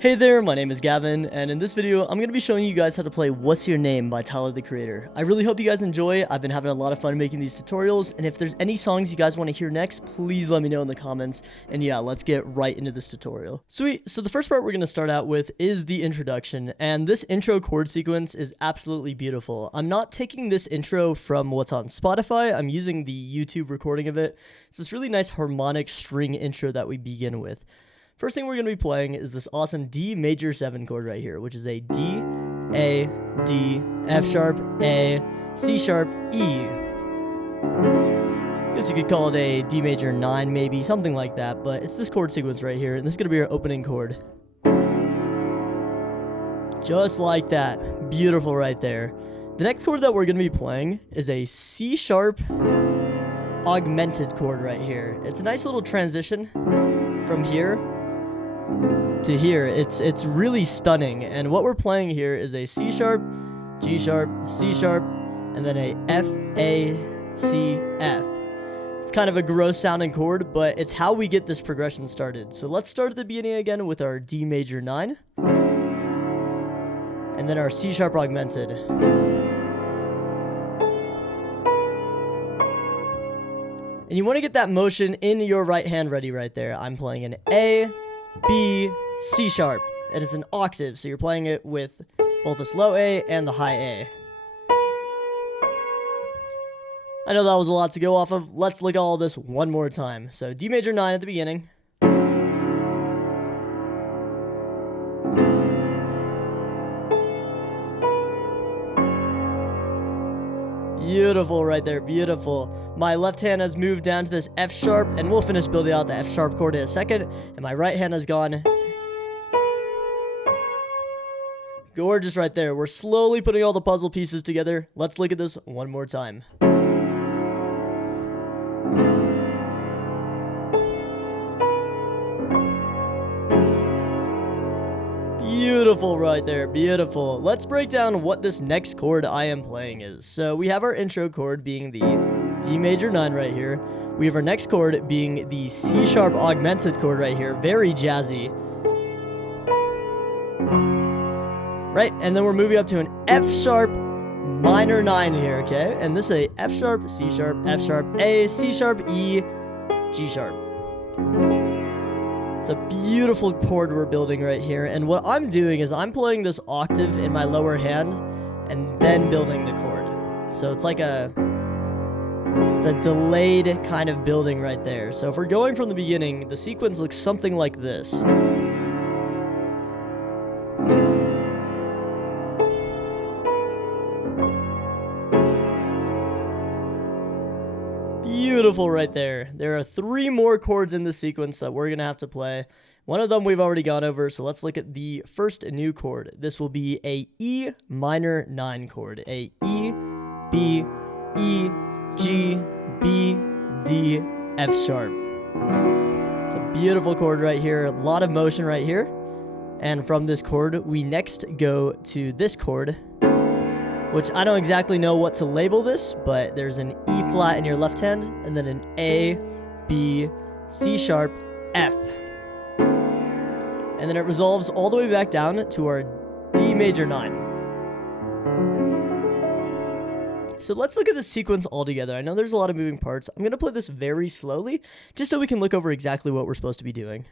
Hey there, my name is Gavin, and in this video, I'm going to be showing you guys how to play What's Your Name by Tyler, the Creator. I really hope you guys enjoy. I've been having a lot of fun making these tutorials, and if there's any songs you guys want to hear next, please let me know in the comments. And yeah, let's get right into this tutorial. Sweet, so the first part we're going to start out with is the introduction, and this intro chord sequence is absolutely beautiful. I'm not taking this intro from what's on Spotify, I'm using the YouTube recording of it. It's this really nice harmonic string intro that we begin with. First thing we're going to be playing is this awesome D major 7 chord right here, which is a D, A, D, F sharp, A, C sharp, E. Guess you could call it a D major 9 maybe, something like that, but it's this chord sequence right here, and this is going to be our opening chord. Just like that. Beautiful right there. The next chord that we're going to be playing is a C sharp augmented chord right here. It's a nice little transition from here to here. It's really stunning, and what we're playing here is a C sharp, G sharp, C sharp, and then a F, A, C, F. It's kind of a gross sounding chord, but it's how we get this progression started. So let's start at the beginning again with our D major 9, and then our C sharp augmented. And you want to get that motion in your right hand ready right there. I'm playing an A, B, C sharp. It is an octave, so you're playing it with both this low A and the high A. I know that was a lot to go off of. Let's look at all this one more time. So D major 9 at the beginning. Beautiful right there, beautiful. My left hand has moved down to this F sharp, and we'll finish building out the F sharp chord in a second. And my right hand has gone gorgeous right there. We're slowly putting all the puzzle pieces together. Let's look at this one more time. Beautiful right there, beautiful. Let's break down what this next chord I am playing is. So we have our intro chord being the D major 9 right here. We have our next chord being the C sharp augmented chord right here, very jazzy. Right, and then we're moving up to an F sharp minor 9 here, okay? And this is a F sharp, C sharp, F sharp, A, C sharp, E, G sharp. It's a beautiful chord we're building right here, and what I'm doing is I'm playing this octave in my lower hand and then building the chord. So it's like it's a delayed kind of building right there. So if we're going from the beginning, the sequence looks something like this. Beautiful right there. There are 3 more chords in the sequence that we're going to have to play. One of them we've already gone over, so let's look at the first new chord. This will be a E minor 9 chord. A E, B, E, G, B, D, F sharp. It's a beautiful chord right here. A lot of motion right here. And from this chord, we next go to this chord, which I don't exactly know what to label this, but there's an E flat in your left hand, and then an A, B, C sharp, F. And then it resolves all the way back down to our D major 9. So let's look at the sequence all together. I know there's a lot of moving parts. I'm going to play this very slowly, just so we can look over exactly what we're supposed to be doing.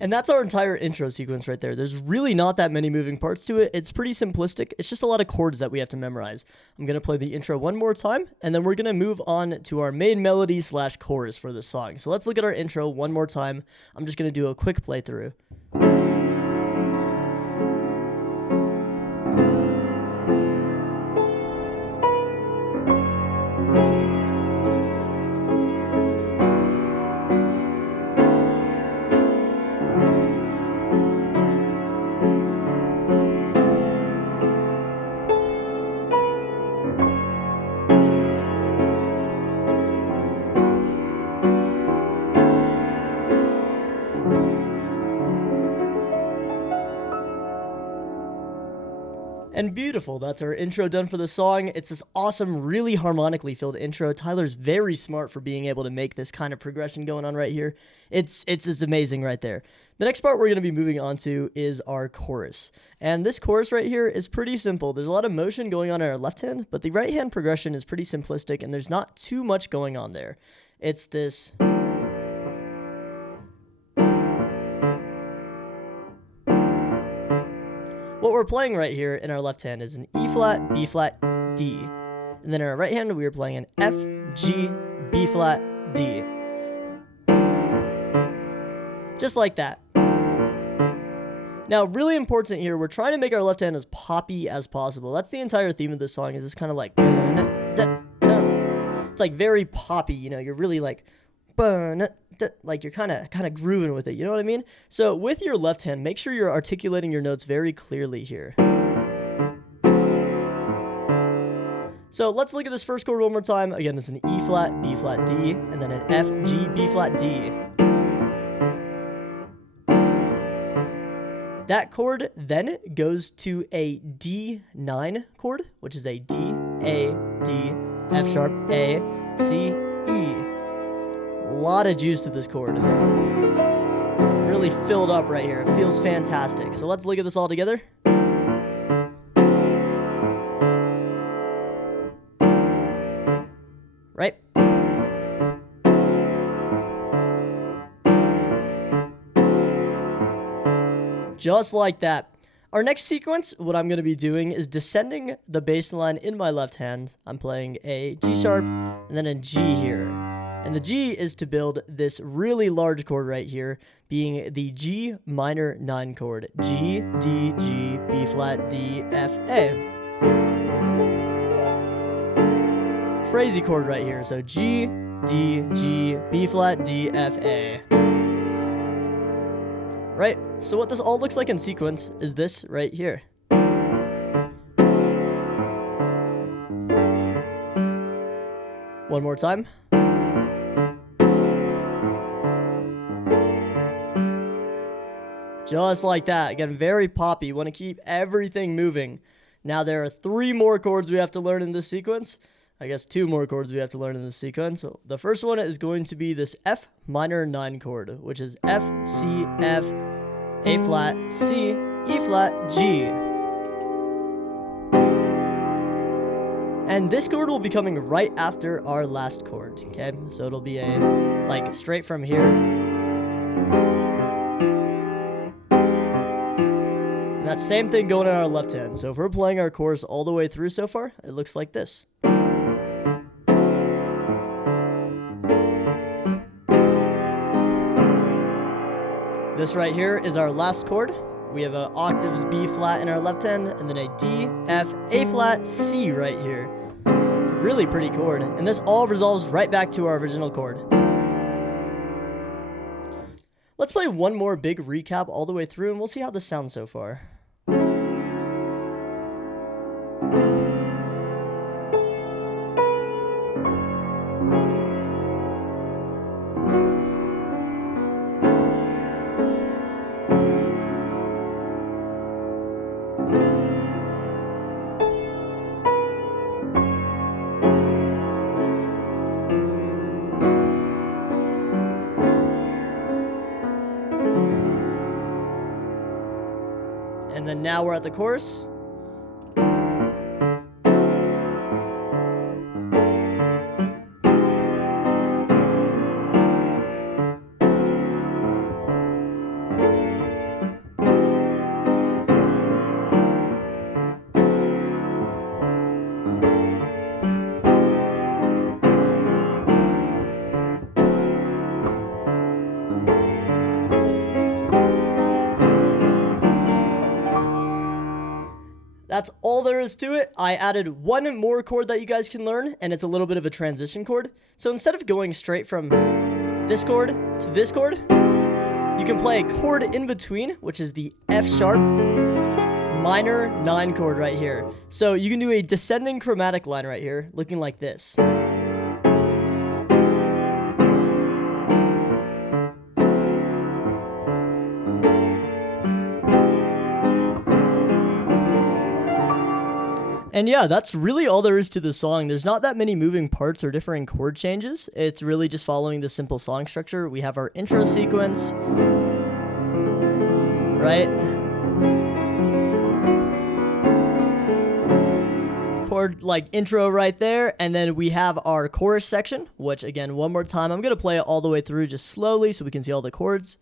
And that's our entire intro sequence right there. There's really not that many moving parts to it. It's pretty simplistic. It's just a lot of chords that we have to memorize. I'm going to play the intro one more time, and then we're going to move on to our main melody / chorus for this song. So let's look at our intro one more time. I'm just going to do a quick playthrough. And beautiful, that's our intro done for the song. It's this awesome, really harmonically filled intro. Tyler's very smart for being able to make this kind of progression going on right here. It's just amazing right there. The next part we're going to be moving on to is our chorus. And this chorus right here is pretty simple. There's a lot of motion going on in our left hand, but the right hand progression is pretty simplistic and there's not too much going on there. It's this. What we're playing right here in our left hand is an E flat, B flat, D. And then in our right hand, we are playing an F, G, B flat, D. Just like that. Now, really important here, we're trying to make our left hand as poppy as possible. That's the entire theme of this song, is this kind of like, it's like very poppy, you know, you're really like, like you're kind of grooving with it, you know what I mean? So with your left hand, make sure you're articulating your notes very clearly here. So let's look at this first chord one more time. Again, it's an E flat, B flat, D, and then an F, G, B flat, D. That chord then goes to a D9 chord, which is a D, A, D, F sharp, A, C, E. A lot of juice to this chord. Really filled up right here. It feels fantastic. So let's look at this all together. Right? Just like that. Our next sequence, what I'm going to be doing is descending the bass line in my left hand. I'm playing a G sharp and then a G here. And the G is to build this really large chord right here, being the G minor 9 chord. G, D, G, B flat, D, F, A. Crazy chord right here. So G, D, G, B flat, D, F, A. Right? So what this all looks like in sequence is this right here. One more time. Just like that. Again, very poppy. You want to keep everything moving. Now there are 3 more chords we have to learn in this sequence. I guess 2 more chords we have to learn in this sequence. So the first one is going to be this F minor 9 chord, which is F, C, F, A flat, C, E flat, G. And this chord will be coming right after our last chord, okay? So it'll be a, like, straight from here. And that same thing going on our left hand. So if we're playing our chorus all the way through so far, it looks like this. This right here is our last chord. We have an octaves B flat in our left hand, and then a D, F, A flat, C right here. It's a really pretty chord, and this all resolves right back to our original chord. Let's play one more big recap all the way through, and we'll see how this sounds so far. And then now we're at the chorus. That's all there is to it. I added one more chord that you guys can learn, and it's a little bit of a transition chord. So instead of going straight from this chord to this chord, you can play a chord in between, which is the F sharp minor 9 chord right here. So you can do a descending chromatic line right here, looking like this. And yeah, that's really all there is to the song. There's not that many moving parts or differing chord changes. It's really just following the simple song structure. We have our intro sequence, right? Chord like intro right there, and then we have our chorus section, which again, one more time, I'm gonna play it all the way through just slowly so we can see all the chords.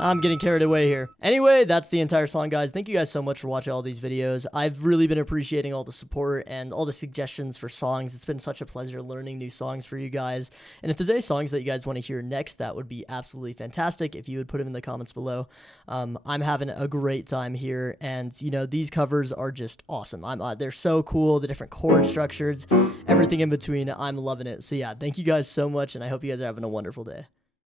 I'm getting carried away here. Anyway, that's the entire song, guys. Thank you guys so much for watching all these videos. I've really been appreciating all the support and all the suggestions for songs. It's been such a pleasure learning new songs for you guys. And if there's any songs that you guys want to hear next, that would be absolutely fantastic if you would put them in the comments below. I'm having a great time here, and you know, these covers are just awesome. They're so cool, the different chord structures, everything in between. I'm loving it. So yeah, thank you guys so much, and I hope you guys are having a wonderful day.